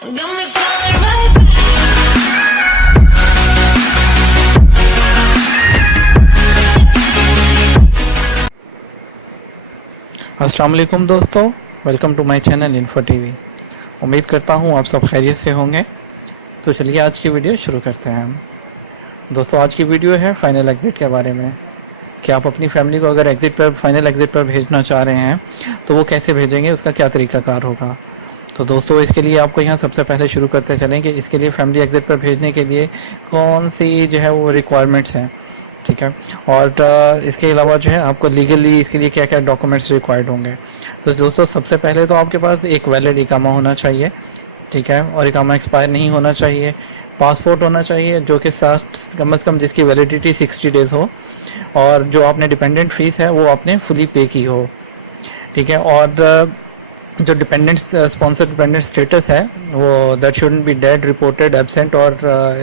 Got me falling right back. अस्सलाम वालेकुम दोस्तों, welcome to my channel info TV. उम्मीद करता हूँ आप सब खैरियत से होंगे। तो चलिए आज की वीडियो शुरू करते हैं। दोस्तों आज की वीडियो है फाइनल एग्ज़िट के बारे में कि आप अपनी फैमिली को अगर एग्ज़िट पर फाइनल एग्ज़िट पर भेजना चाह रहे हैं तो वो कैसे भेजेंगे, उसका क्या तरीक़ाकार होगा। तो दोस्तों इसके लिए आपको यहाँ सबसे पहले शुरू करते चलें कि इसके लिए फैमिली एग्ज़िट पर भेजने के लिए कौन सी जो है वो रिक्वायरमेंट्स हैं, ठीक है। और इसके अलावा जो है आपको लीगली इसके लिए क्या क्या डॉक्यूमेंट्स रिक्वायर्ड होंगे। तो दोस्तों सबसे पहले तो आपके पास एक वैलिड इकामा होना चाहिए, ठीक है, और इकामा एक्सपायर नहीं होना चाहिए। पासपोर्ट होना चाहिए जो कि साथ कम से कम जिसकी वैलिडिटी 60 डेज़ हो, और जो आपने डिपेंडेंट फीस है वो आपने फुली पे की हो, ठीक है। और जो डिपेंडेंट स्पॉन्सर डिपेंडेंट स्टेटस है वो that shouldn't be dead, reported, absent और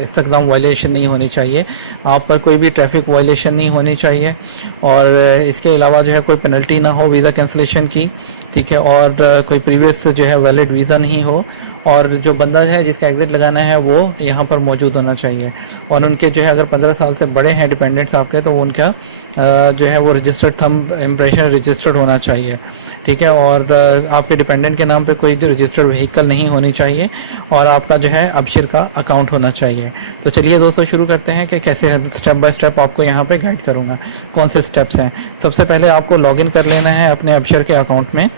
इस्तकदाम वायलेशन नहीं होनी चाहिए। आप पर कोई भी ट्रैफिक वायलेशन नहीं होनी चाहिए, और इसके अलावा जो है कोई पेनल्टी ना हो वीज़ा कैंसिलेशन की, ठीक है। और कोई प्रीवियस जो है वैलिड वीज़ा नहीं हो, और जो बंदा है जिसका एग्ज़िट लगाना है वो यहाँ पर मौजूद होना चाहिए। और उनके जो है अगर 15 साल से बड़े हैं डिपेंडेंट्स आपके, तो उनका जो है वो रजिस्टर्ड थंब इम्प्रेशन रजिस्टर्ड होना चाहिए, ठीक है। और आपके डिपेंडेंट के नाम पे कोई जो रजिस्टर्ड व्हीकल नहीं होनी चाहिए, और आपका जो है अबशर का अकाउंट होना चाहिए। तो चलिए दोस्तों शुरू करते हैं कि कैसे स्टेप बाय स्टेप आपको यहाँ पे गाइड करूँगा कौन से स्टेप्स हैं। सबसे पहले आपको लॉगिन कर लेना है अपने अबशर के अकाउंट में,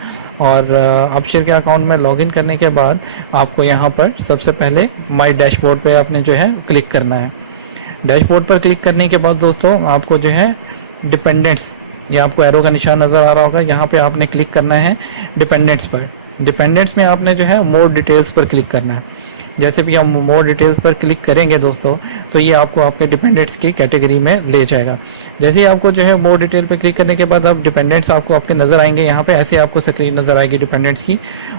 और अबशर के अकाउंट में लॉगिन करने के बाद आपको यहाँ पर सबसे पहले माई डैशबोर्ड पे आपने जो है क्लिक करना है। डैशबोर्ड पर क्लिक करने के बाद दोस्तों आपको जो है डिपेंडेंट्स, ये आपको एरो का निशान नज़र आ रहा होगा, यहाँ पे आपने क्लिक करना है डिपेंडेंट्स पर। डिपेंडेंट्स में आपने जो है मोर डिटेल्स पर क्लिक करना है। जैसे भी हम मोर डिटेल्स पर क्लिक करेंगे दोस्तों तो ये आपको आपके डिपेंडेंट्स की कैटेगरी में ले जाएगा। जैसे ही आपको जो है मोर डिटेल पर क्लिक करने के बाद अब डिपेंडेंट्स आपको आपके नज़र आएंगे, यहाँ पे ऐसे आपको स्क्रीन नज़र आएगी डिपेंडेंट्स की।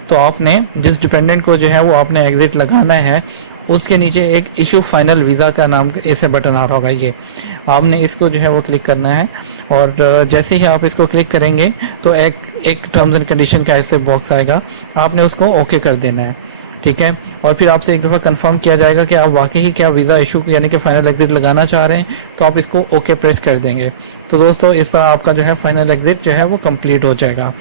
तो आपने जिस डिपेंडेंट को जो है वो आपने एग्जिट लगाना है उसके नीचे एक इशू फाइनल वीज़ा का नाम ऐसे बटन आ रहा होगा, ये आपने इसको जो है वो क्लिक करना है। और जैसे ही आप इसको क्लिक करेंगे तो एक टर्म्स एंड कंडीशन का ऐसे बॉक्स आएगा, आपने उसको ओके कर देना है, ठीक है। और फिर आपसे एक दफ़ा कंफर्म किया जाएगा कि आप वाकई ही क्या वीज़ा इशू यानी कि फाइनल एग्जिट लगाना चाह रहे हैं, तो आप इसको ओके प्रेस कर देंगे। तो दोस्तों इस तरह आपका जो है फाइनल एग्जिट जो है वो कंप्लीट हो जाएगा।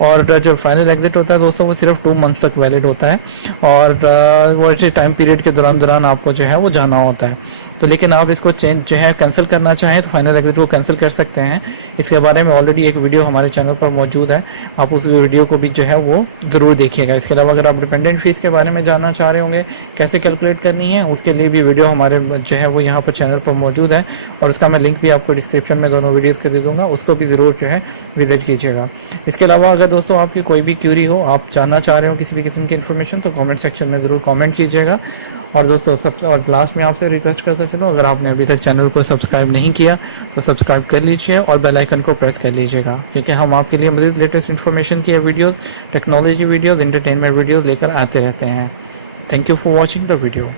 और जो फाइनल एग्जिट होता है दोस्तों वो सिर्फ 2 मंथ्स तक वैलिड होता है, और वो इसी टाइम पीरियड के दौरान आपको जो है वो जाना होता है। तो लेकिन आप इसको चेंज जो है कैंसिल करना चाहें तो फाइनल एग्जिट को कैंसिल कर सकते हैं। इसके बारे में ऑलरेडी एक वीडियो हमारे चैनल पर मौजूद है, आप उस वीडियो को भी जो है वो ज़रूर देखिएगा। इसके अलावा अगर आप डिपेंडेंट फीस के बारे में जानना चाह रहे होंगे कैसे कैलकुलेट करनी है, उसके लिए भी वीडियो हमारे जो है वो यहाँ पर चैनल पर मौजूद है, और उसका मैं लिंक भी आपको डिस्क्रिप्शन में दोनों वीडियोज़ के दे दूँगा, उसको भी ज़रूर जो है विजिट कीजिएगा। इसके अलावा अगर दोस्तों आपकी कोई भी क्यूरी हो, आप जानना चाह रहे हो किसी भी किस्म की इन्फॉर्मेशन, तो कमेंट सेक्शन में ज़रूर कमेंट कीजिएगा। और दोस्तों सबसे और लास्ट में आपसे रिक्वेस्ट करते चलो, अगर आपने अभी तक चैनल को सब्सक्राइब नहीं किया तो सब्सक्राइब कर लीजिए और बेल आइकन को प्रेस कर लीजिएगा, क्योंकि हम आपके लिए मज़ीद लेटेस्ट इन्फॉर्मेशन की videos, technology videos, entertainment videos लेकर आते रहते हैं। Thank you for watching the video.